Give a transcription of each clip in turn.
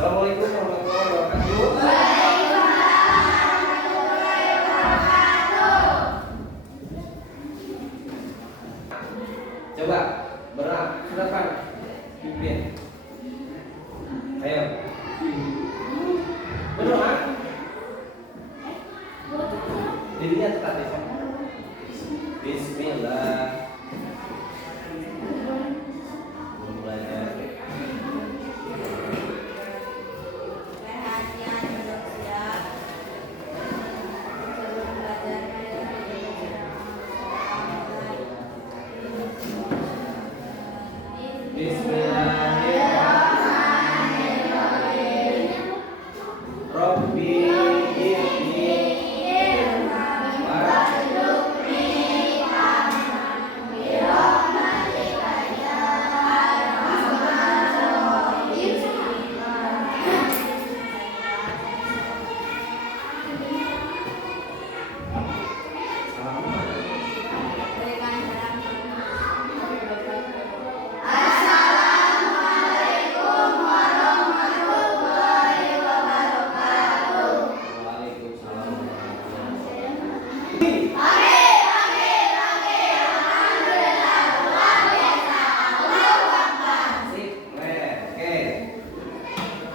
Assalamualaikum warahmatullahi wabarakatuh. Coba berat, silakan pimpin. Ayo. Berdoa. Dirinya tetap ya. Bismillah.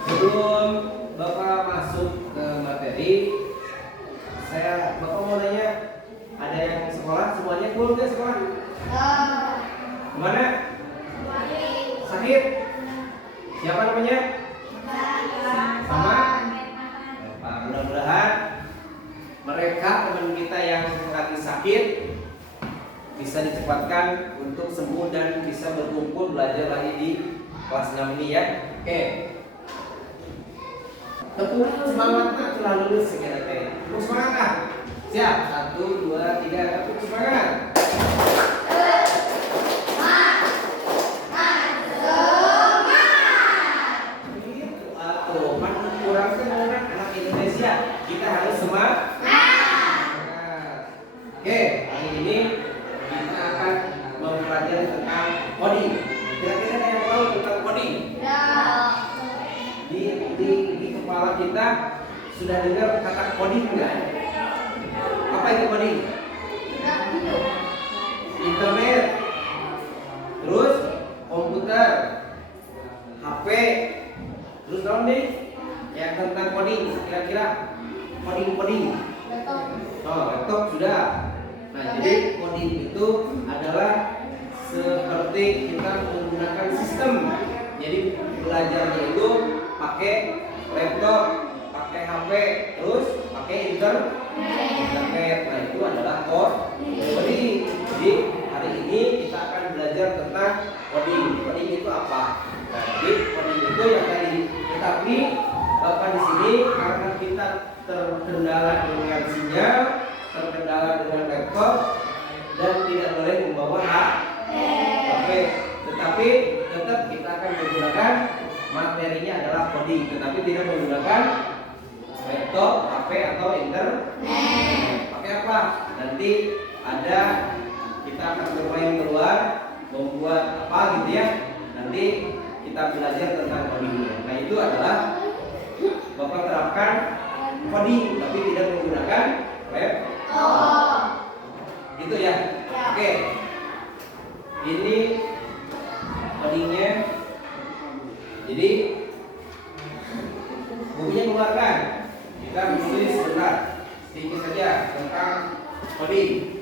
Sebelum Bapak masuk ke materi, Bapak mau nanya, ada yang sekolah semuanya belum ke sekolah? Kemana? Sakit? Siapa namanya? Sama? Pak, mudah-mudahan mereka teman kita yang lagi sakit bisa dicepatkan untuk sembuh dan bisa berkumpul belajar lagi di kelas 6 ini ya. Oke. Tepuk semangat nak telah lulus sekian teh. Tepuk semangat nak. Siap. 1, 2, 3. Tepuk semangat. Itu atau mana kurang semangat anak Indonesia. Kita harus semangat. Oke, hari ini kita akan mempelajari tentang coding. Kira-kira ada yang tahu tentang coding? Ya. Di kepala kita sudah dengar kata coding enggak? Apa itu coding? Internet, terus komputer, HP, terus tahu nih yang tentang coding kira-kira coding. Laptop sudah. Nah, jadi coding itu adalah seperti kita menggunakan sistem. Jadi belajarnya itu pakai laptop, pakai HP, terus pakai internet. Nah, itu adalah coding. Jadi hari ini kita akan belajar tentang coding. Coding itu apa? Nah, jadi coding itu yang tadi. Tetapi Bapak di sini karena kita terkendala dengan sinyal, terkendala dengan laptop, dan tidak boleh membawa HP. Tetapi tetap kita akan menggunakan materinya adalah coding, tetapi tidak menggunakan laptop, HP atau internet. Pakai apa? Nanti ada kita akan bermain keluar, membuat apa gitu ya. Nanti kita belajar tentang codingnya. Nah, itu adalah Bapak terapkan coding, tapi tidak menggunakan laptop. Gitu ya. Oke. Ini codingnya. Jadi bukunya keluarkan. Kita menulis sebentar, sedikit saja tentang coding.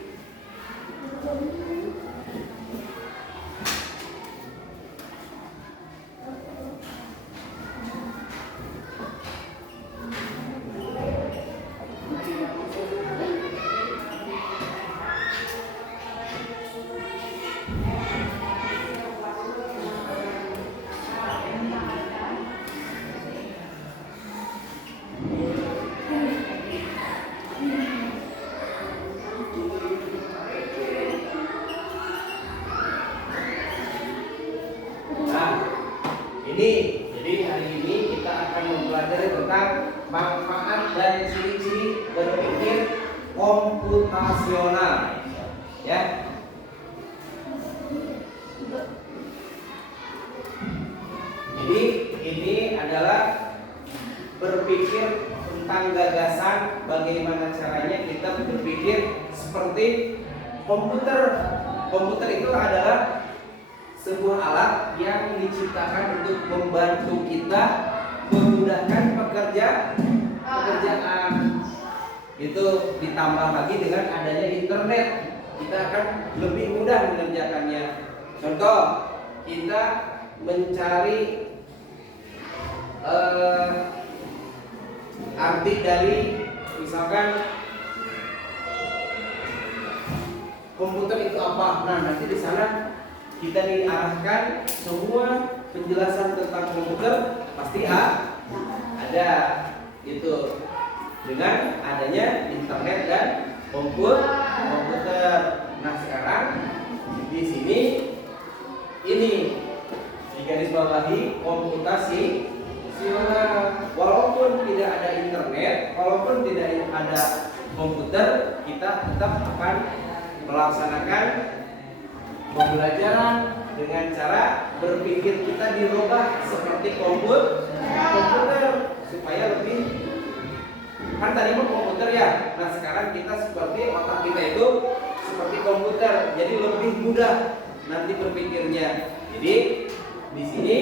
Jadi hari ini kita akan mempelajari tentang manfaat dan ciri-ciri berpikir komputasional. Ya. Jadi ini adalah berpikir tentang gagasan bagaimana caranya kita berpikir seperti komputer. Komputer itu adalah sebuah alat yang diciptakan untuk membantu kita memudahkan pekerjaan. Itu ditambah lagi dengan adanya internet, kita akan lebih mudah mengerjakannya. Contoh, kita mencari arti dari misalkan komputer itu apa. Nah, nanti di sana kita diarahkan semua penjelasan tentang komputer pasti ada gitu, dengan adanya internet dan komputer. Nah, sekarang di sini ini digarisbawahi komputasi. Walaupun tidak ada internet, walaupun tidak ada komputer, kita tetap akan melaksanakan pembelajaran dengan cara berpikir kita dirubah seperti komputer supaya lebih, kan tadi mau komputer ya. Nah, sekarang kita seperti otak kita itu seperti komputer, jadi lebih mudah nanti berpikirnya. Jadi di sini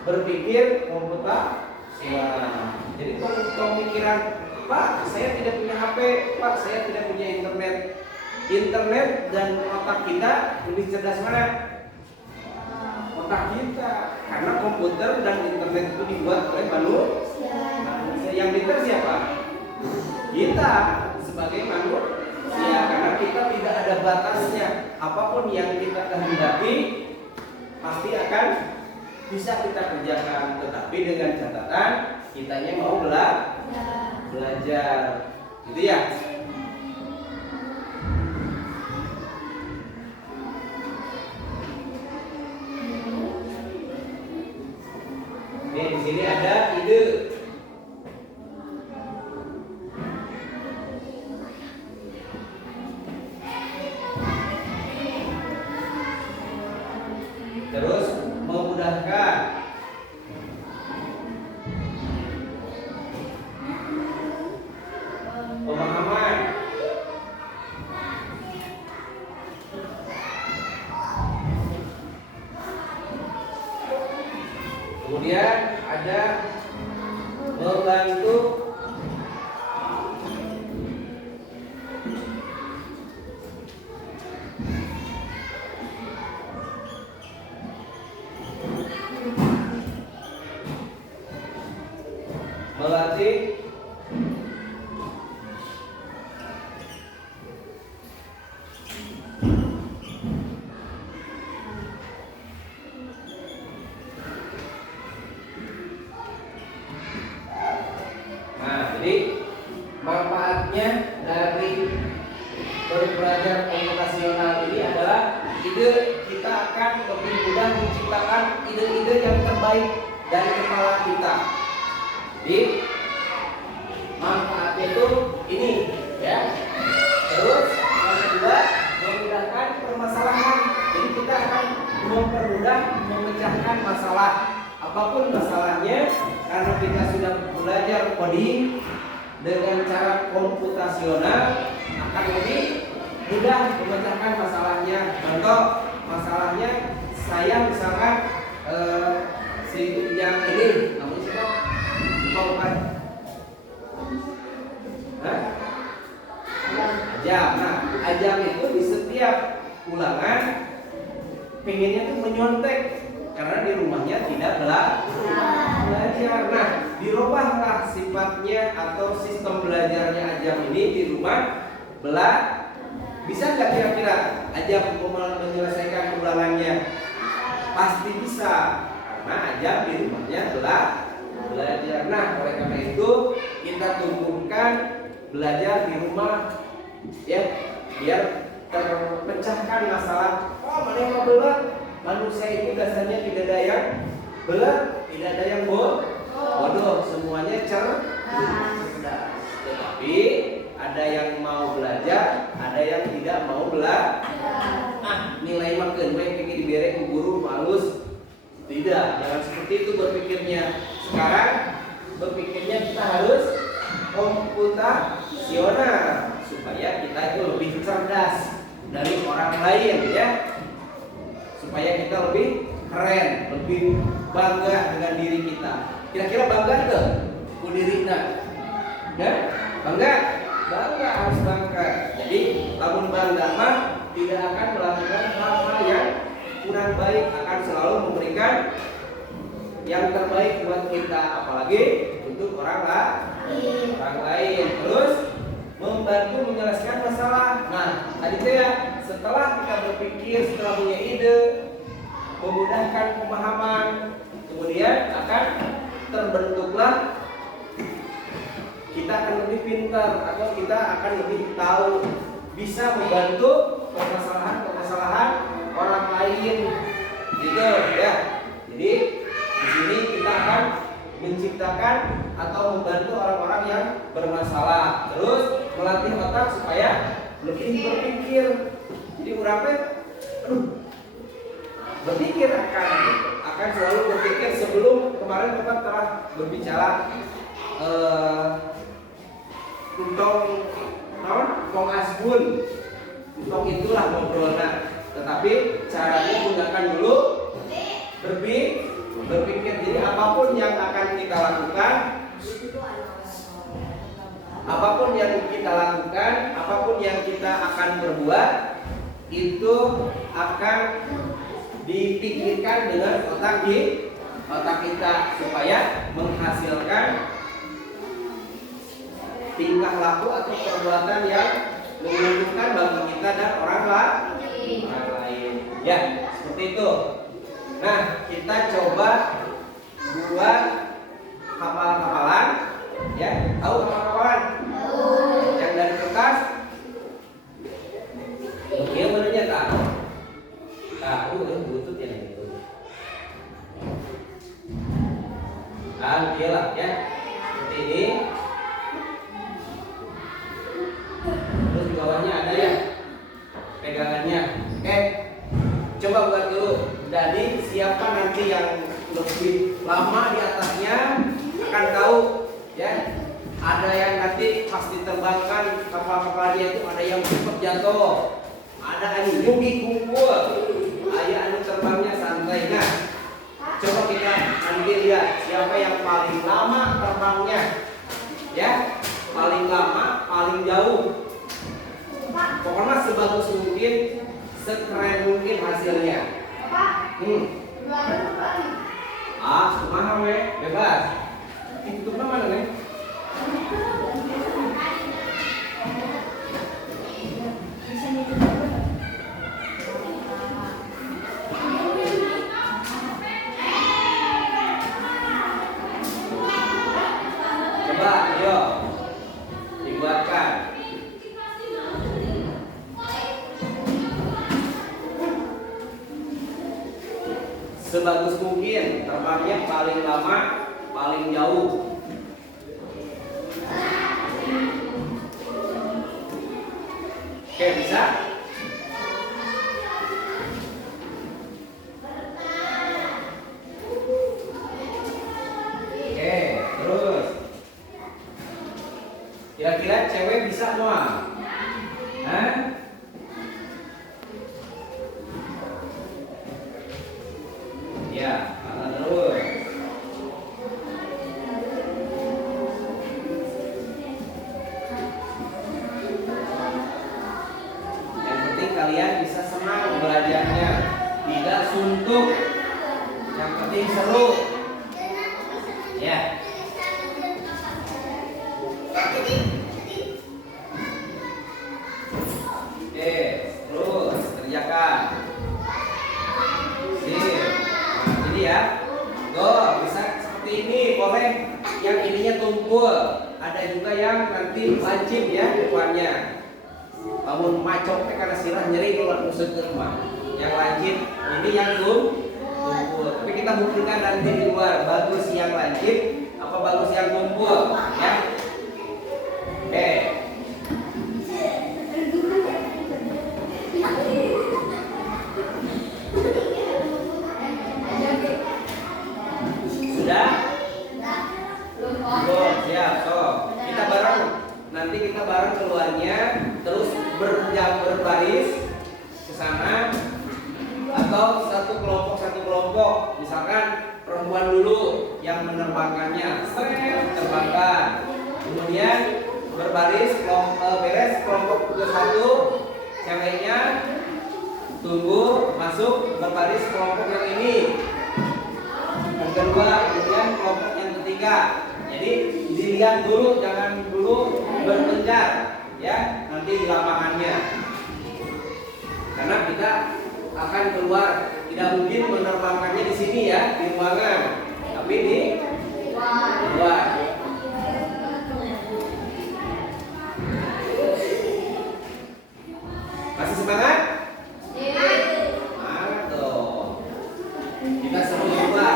berpikir komputasional. Jadi pemikiran, Pak, saya tidak punya HP, Pak, saya tidak punya internet. Internet dan otak kita lebih cerdas mana? Otak kita, karena komputer dan internet itu dibuat oleh manusia. Yang pintar siapa? Kita sebagai manusia, karena kita tidak ada batasnya. Apapun yang kita kehendaki pasti akan bisa kita kerjakan, tetapi dengan catatan kitanya mau belajar, gitu ya. Oke, di sini ada ide. Terus memudahkan. Pemahaman. Kemudian ada membantu melatih manfaatnya dari berbelajar komputasional ini adalah kita akan lebih mudah menciptakan ide-ide yang terbaik dari kepala kita. Jadi manfaatnya itu ini ya. Terus yang kedua, memudahkan permasalahan. Jadi kita akan mempermudah memecahkan masalah apapun masalahnya, karena kita sudah belajar coding dengan cara komputasional akan lebih mudah memecahkan masalahnya. Contoh masalahnya, saya misalkan si yang ini namanya siapa? Bukan? Ajam. Nah, ajam itu di setiap ulangan pengennya tuh menyontek karena di rumahnya tidak belajar. Nah, dirubahlah sifatnya atau sistem belajarnya Ajam ini di rumah bisa nggak kira-kira Ajam menyelesaikan ulangannya? Pasti bisa, karena Ajam di rumahnya belajar. Nah, oleh karena itu kita tumbuhkan belajar di rumah ya, biar terpecahkan masalah. Oh, mana yang mau belat? Manusia itu dasarnya tidak ada yang belat, tidak ada yang bodoh, semuanya cerdas. Tetapi ada yang mau belajar, ada yang tidak mau belajar. Nilai makan baik kayak diberi ke guru halus. Tidak, jangan seperti itu berpikirnya. Sekarang berpikirnya komputasional supaya kita itu lebih cerdas dari orang lain ya. Supaya kita lebih keren, lebih bangga dengan diri kita. Kira-kira bangga enggak? Kudirina. Ya? Bangga? Bangga, harus bangga. Jadi, lamun bangga mah tidak akan melakukan hal-hal yang kurang baik, akan selalu memberikan yang terbaik buat kita, apalagi untuk orang lain. Terus membantu menyelesaikan masalah. Nah, tadi ya, setelah kita berpikir, setelah punya ide, memudahkan pemahaman, kemudian akan terbentuklah kita akan lebih pintar atau kita akan lebih tahu, bisa membantu permasalahan orang lain, gitu ya. Jadi di sini kita akan menciptakan atau membantu orang-orang yang bermasalah, terus melatih otak supaya lebih berpikir. Jadi berpikir akan selalu berpikir. Sebelum kemarin Bapak telah berbicara tentang asbun, tentang itulah ngobrolnya. Tetapi caranya gunakan dulu berpikir. Jadi apapun yang akan kita lakukan, apapun yang kita akan berbuat, itu akan dipikirkan dengan otak kita supaya menghasilkan tingkah laku atau perbuatan yang menguntungkan bagi kita dan orang lain. Ya, seperti itu. Nah, kita coba buat kapal-kapalan. Ya, tahu kapal-kapalan? Yang dari kertas. Dia benernya tahu. Tahu butut yang itu. Nah, dia lah ya. Seperti ini. Terus di bawahnya ada ya pegangannya. Oke. Coba buat dulu. Jadi siapa nanti yang lebih lama di atasnya akan tahu ya. Ada yang nanti pas diterbangkan kapal-kapalnya itu ada yang cepat jatuh. Ada anu nyugi kumpul. Ada anu terbangnya santai. Nah, coba kita nanti lihat siapa yang paling lama terbangnya. Ya, paling lama, paling jauh. Pokoknya sebagus mungkin, sekeren mungkin hasilnya. Kumaha we? Bebas. Tutupnya mana nih? Coba, ayo dibuatkan. Sebagus mungkin, terbangnya paling lama, paling jauh. Oke, bisa? Oke, terus. Kira-kira cewek bisa semua? Hah? Ya, terus. Yang penting kalian bisa senang belajarnya, tidak suntuk. Yang penting seru. Ya. Oke, terus kerjakan. Jadi ya, bisa seperti ini, boleh yang ininya tumpul. Ada juga yang nanti lancip ya depannya. Bangun macoknya karena sirah nyeri kalau musik ke rumah. Yang lancip, ini yang tumpul. Tapi kita buktikan nanti di luar, bagus yang lancip apa bagus yang tumpul, ya. Oke. Sudah? Belum, siap. So, kita bareng nanti kita bareng keluarnya, terus berbaris ke sana, atau satu kelompok, misalkan perempuan dulu yang menerbangkannya, terbangkan, kemudian berbaris beres kelompok ke-1, ceweknya tunggu masuk berbaris kelompok yang ini, yang kedua, kemudian kelompok yang ketiga. Jadi dilihat dulu, jangan dulu berpencar ya nanti di lapangannya, karena kita akan keluar, tidak mungkin menerbangkannya di sini ya di ruangan, tapi di luar. Masih semangat? Semangat dong. Kita seru juga.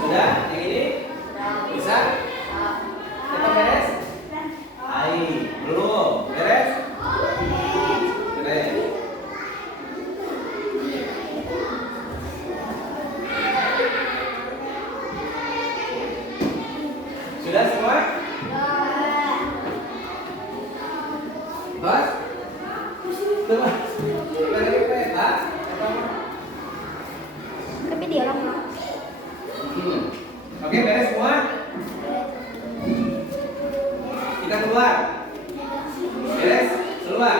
Sudah? Yang ini? Bisa? Kita beres? Belum. Beres? Beres. Sudah semua? Bos? Coba. Lagi peta. Tapi dia orang. Oke, beres semua? Kita keluar. Beres? Keluar.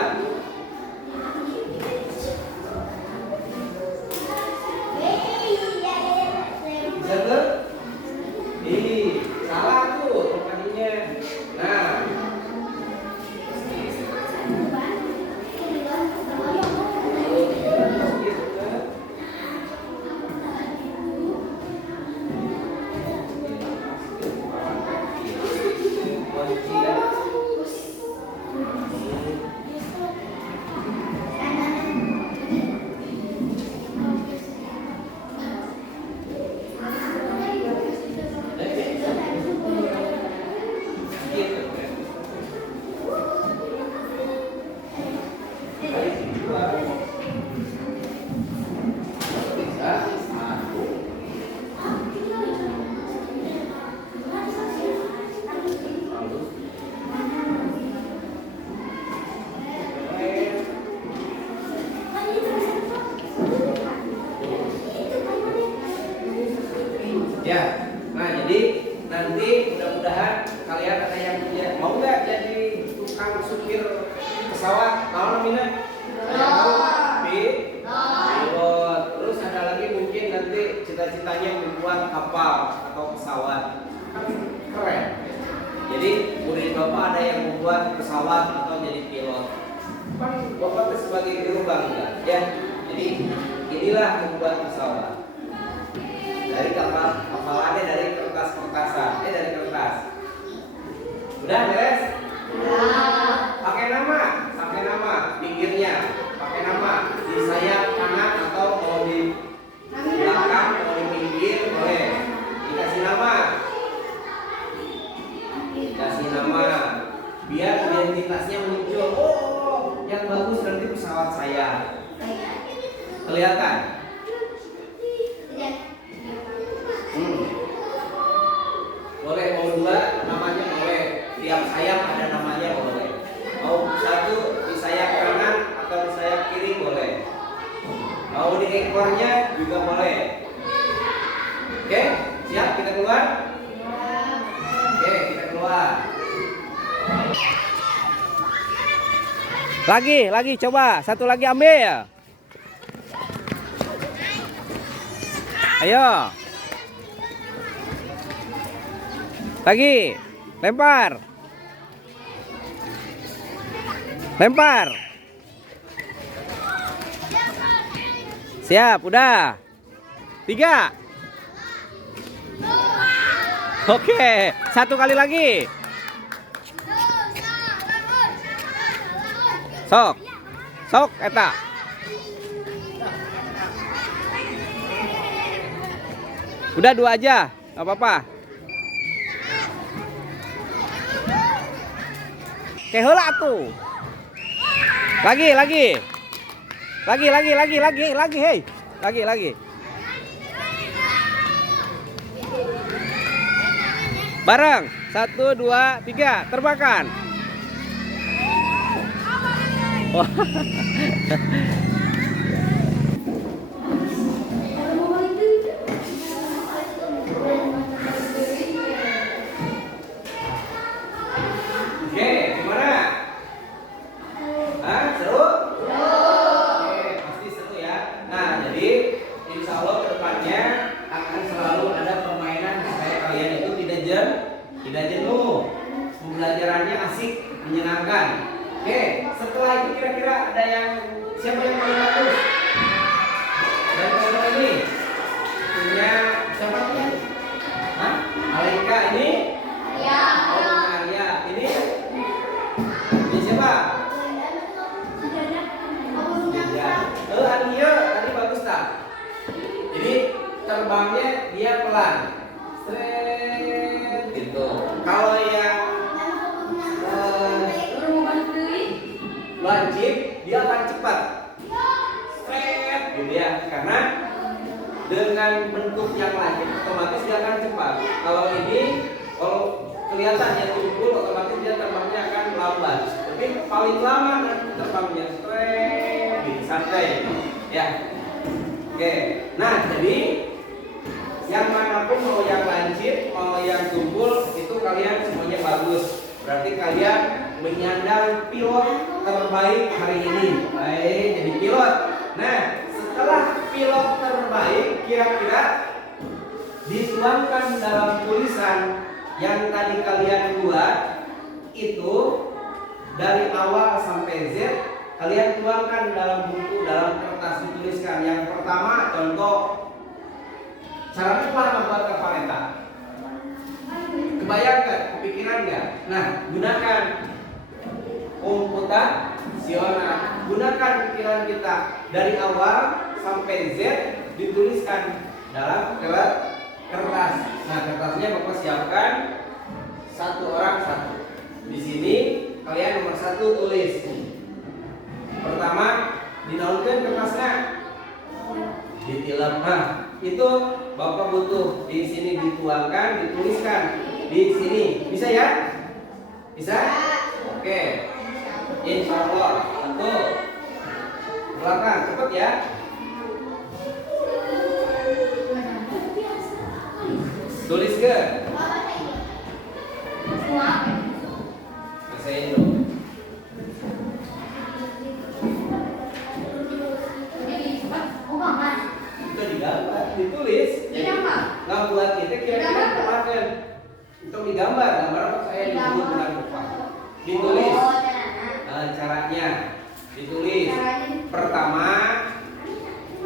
Bisa tuh? Salah tuh tempatnya. Nah. Ya, nah jadi nanti mudah-mudahan kalian ada yang punya, mau nggak jadi tukang supir pesawat? Tahu namanya? Pilot. Terus ada lagi mungkin nanti cita-citanya membuat kapal atau pesawat. Kan keren. Jadi murid bapak ada yang membuat pesawat atau jadi pilot. Kan bapak sebagai guru bangga, ya. Jadi inilah membuat pesawat. Dari kapalannya dari kertas-kertasan, dari kertas. Udah beres? Pakai nama pinggirnya, pakai nama di sayap kanan atau mau di belakang, mau di pinggir boleh. Dikasih nama, biar identitasnya muncul. Oh, yang bagus nanti pesawat saya. Kelihatan? Boleh, mau 2 namanya boleh. Tiap sayap ada namanya boleh. Mau 1 di sayap kanan atau di sayap kiri boleh. Mau di ekornya juga boleh. Oke, siap kita keluar? Oke, kita keluar. Lagi coba, 1 lagi ambil. Ayo. Lagi, lempar. Siap, udah. 3. Oke, 1 kali lagi. Sok, eta. Udah 2 aja, nggak apa-apa. Kayak heula tuh. Lagi. Lagi, hei. Lagi. Bareng. 1, 2, 3, terbangkan. Wah. Oke, gimana? Hah, seru? Oke, pasti seru ya. Nah, jadi insya Allah kedepannya akan selalu ada permainan supaya kalian itu tidak jenuh, pembelajarannya asik, menyenangkan. Oke, setelah itu kira-kira ada siapa yang paling bagus? Dan kelompok ini punya siapa? Hah? Alika ini? Ya. Arya ini? Ini siapa? Ya. Arya tadi bagus tak? Jadi terbangnya dia pelan. Straight gitu. Kalau yang wajib dia akan cepat. Straight gitu ya. Karena dengan bentuk yang wajib otomatis dia akan cepat. Kalau kelihatan yang tumpul otomatis dia terbangnya akan lambat. Tapi paling lama kan terbangnya straight, gitu, santai. Ya. Oke. Nah, jadi yang manapun mau yang lancip, mau yang tumpul itu kalian semuanya bagus. Berarti kalian menyandang pilot terbaik hari ini. Baik, jadi pilot. Nah, setelah pilot terbaik kira-kira dituangkan dalam tulisan yang tadi kalian buat itu dari awal sampai Z kalian tuangkan dalam buku, dalam kertas dituliskan. Yang pertama contoh cara membuat kapal eta. Kebayangkan, kepikiran nggak? Nah, gunakan komputasional, gunakan pikiran kita dari awal sampai Z dituliskan dalam kertas. Nah, kertasnya Bapak siapkan satu orang satu. Di sini kalian nomor 1 tulis. Pertama, dinaunkan kertasnya. Ditilap. Nah, itu Bapak butuh di sini dituangkan, dituliskan di sini. Bisa ya? Bisa? Oke. Insya Allah. Satu. Belakang, cepet ya. Tulis ke? Selesaiin dulu. Itu digambar, ditulis. Nggak buat kita kira-kira kemarin. Untuk digambar, gambar apa saya dulu bukan lupa. Ditulis. Caranya ditulis. Pertama,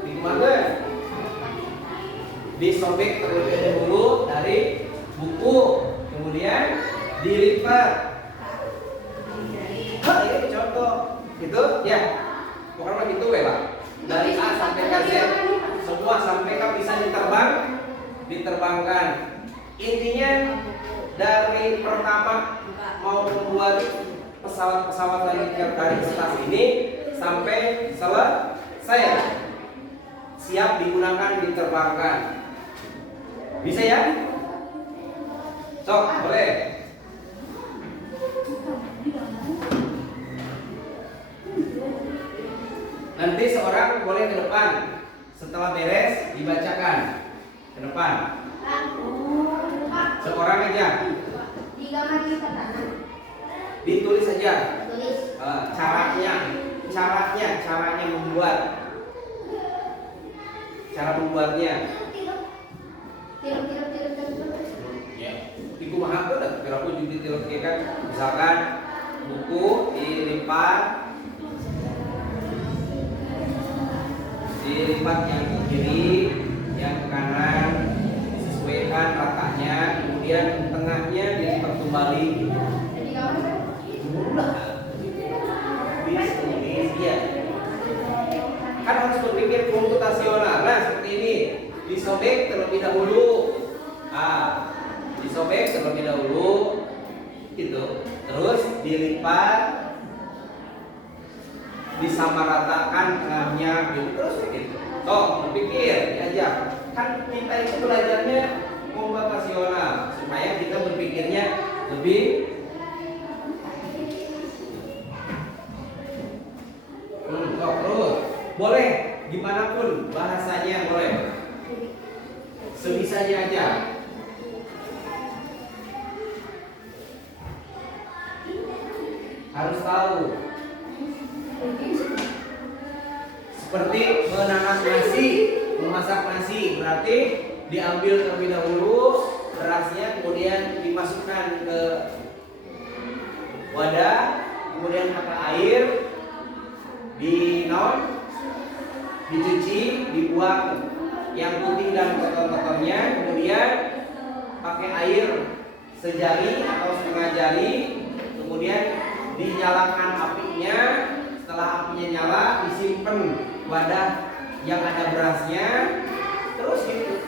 gimana? Disobek terlebih dahulu dari buku, kemudian dilipat. Ini contoh, gitu ya. Pokoknya begitu ya Pak. Dari A sampai ke Z, semua sampai ke bisa diterbangkan. Intinya dari pertama mau membuat pesawat dari kertas ini sampai selesai siap digunakan diterbangkan. Bisa ya? Sok, boleh. Nanti seorang boleh ke depan. Setelah beres dibacakan ke depan. Seorang aja. Ditulis saja. Caranya membuat. Cara membuatnya. Ya. Iku mahal tuh, kira aku juga tiluk-tiluk. Misalkan buku dilipat yang ke kiri, yang ke kanan, disesuaikan ratanya, kemudian tengahnya dilipat kembali. Iya. Kan harus berpikir komputasional. Nah, seperti ini. Disobek terlebih dahulu. Disobek terlebih dahulu. Gitu. Terus dilipat disamaratakan tengahnya gitu terus gitu. Toh berpikir diajak. Kan kita itu belajarnya motivasional supaya kita berpikirnya lebih terus boleh gimana pun bahasanya boleh sebisanya aja. Harus tahu seperti menanas nasi, memasak nasi berarti diambil terlebih dahulu berasnya, kemudian dimasukkan ke wadah, kemudian pakai air, dicuci, dibuang yang putih dan kotor-kotornya, kemudian pakai air sejari atau setengah jari, kemudian dinyalakan apinya. Setelah apinya nyala, disimpan wadah yang ada berasnya, terus gitu.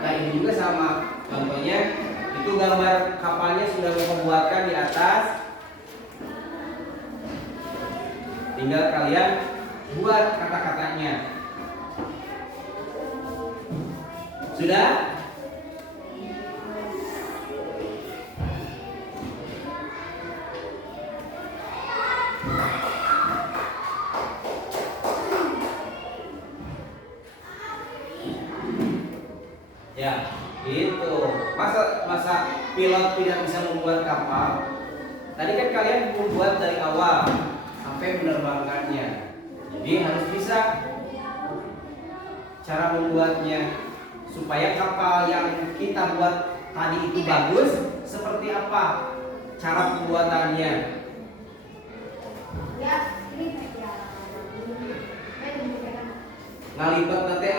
Nah ini juga sama, contohnya itu gambar kapalnya sudah dibuatkan di atas, tinggal kalian buat kata-katanya. Sudah? Ya, gitu. Masa pilot tidak bisa membuat kapal? Tadi kan kalian membuat dari awal sampai menerbangkannya. Jadi harus bisa cara membuatnya supaya kapal yang kita buat tadi itu bagus. Seperti apa cara pembuatannya? Ngalipat nanti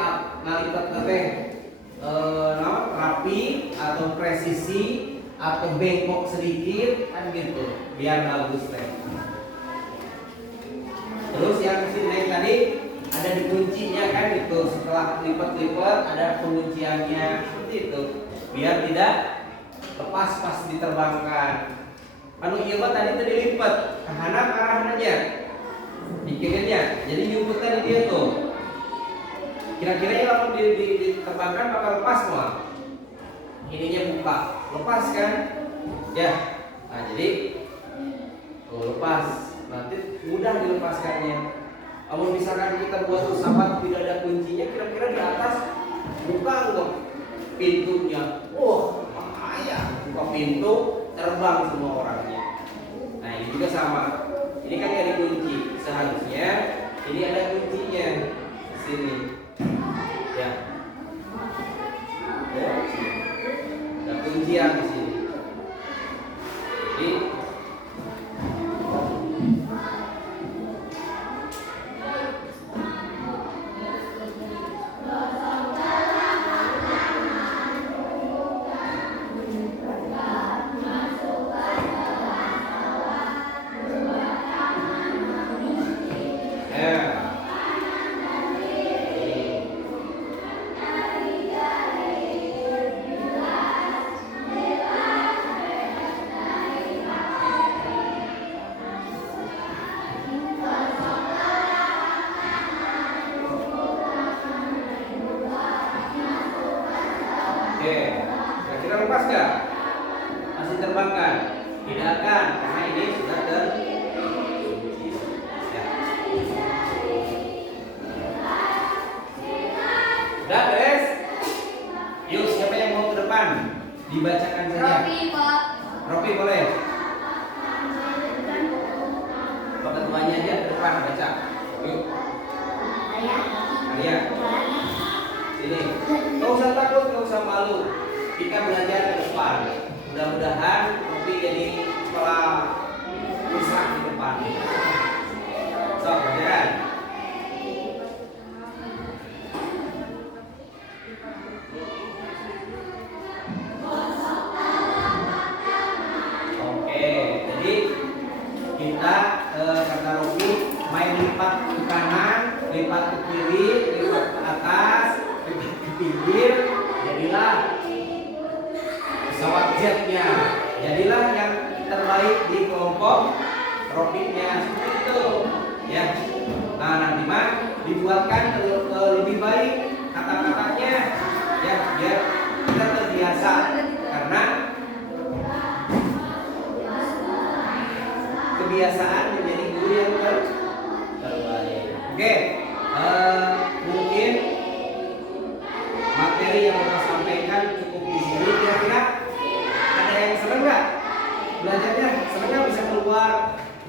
rapi atau presisi atau bengkok sedikit kan gitu biar bagus teh. Terus yang sini tadi ada dikuncinya kan gitu, setelah lipat-lipat ada pengunciannya seperti itu biar tidak lepas pas diterbangkan. Anu ieu mah tadi teh dilipat ke handap arahan aja bikinnya, jadi nyumput tadi dia tuh. Kira-kira ya kalau diterbangkan bakal lepas semua. Ininya buka, lepas kan? Ya. Nah, jadi lepas. Nanti mudah dilepaskannya. Kalau misalkan kita buat pesawat tidak ada kuncinya, kira-kira di atas buka enggak pintunya. Wah, bahaya. Buka pintu, terbang semua orangnya. Nah, ini juga sama. Ini kan ada kunci. Seharusnya ini ada kuncinya di sini. Ya. Ada kuncian di sini. Jadi kira-kira lepas nggak? Masih terbangkan? Tidak akan, karena ini sudah terkunci. Ya. Udah beres? Yuk, siapa yang mau ke depan? Dibacakan saja. Ropi, Pak. Ropi boleh? Bapak tuanya aja ke depan baca. Yuk. Arya. Sini. Gak usah takut, gak usah malu. Kita belajar ke depan. Mudah-mudahan Ropi jadi kepala pusat di depan. So, bacakan. Oke, jadi kita kata Ropi main lipat ke kanan, lipat ke kiri, lipat ke atas, lipat ke pinggir, jadilah pesawat jetnya. Jadilah yang terbaik di kelompok Ropinya seperti itu. dibuatkan lebih baik kata-katanya ya, biar kita terbiasa, karena kebiasaan menjadi guru yang terbaik. Oke, mungkin materi yang Bapak sampaikan cukup di sini. Kira-kira ada yang seneng nggak belajarnya? Seneng nggak bisa keluar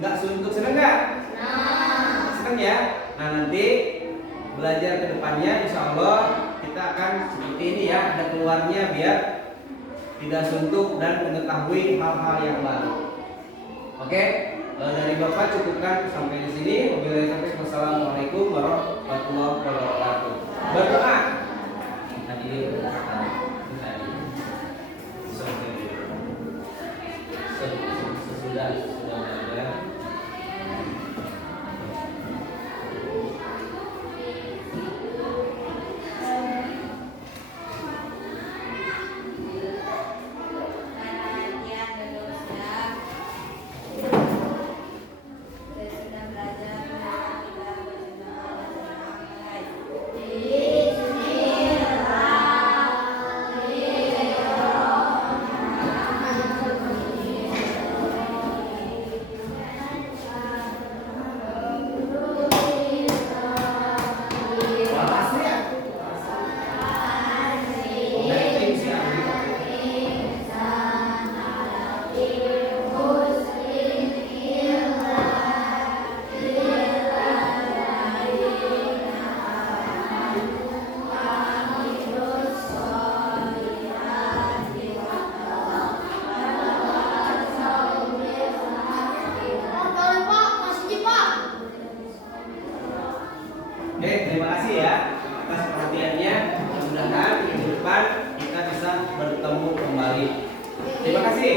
nggak suntuk? Seneng nggak? Seneng ya. Nah, nanti belajar ke depannya insya Allah kita akan seperti ini ya, ada keluarnya biar tidak suntuk dan mengetahui hal-hal yang baru. Oke, dari Bapak cukupkan sampai di sini. Wassalamualaikum warahmatullahi wabarakatuh. Berdoa. Sudah belajar. Oke, terima kasih ya atas perhatiannya. Mudah-mudahan minggu depan kita bisa bertemu kembali. Terima kasih.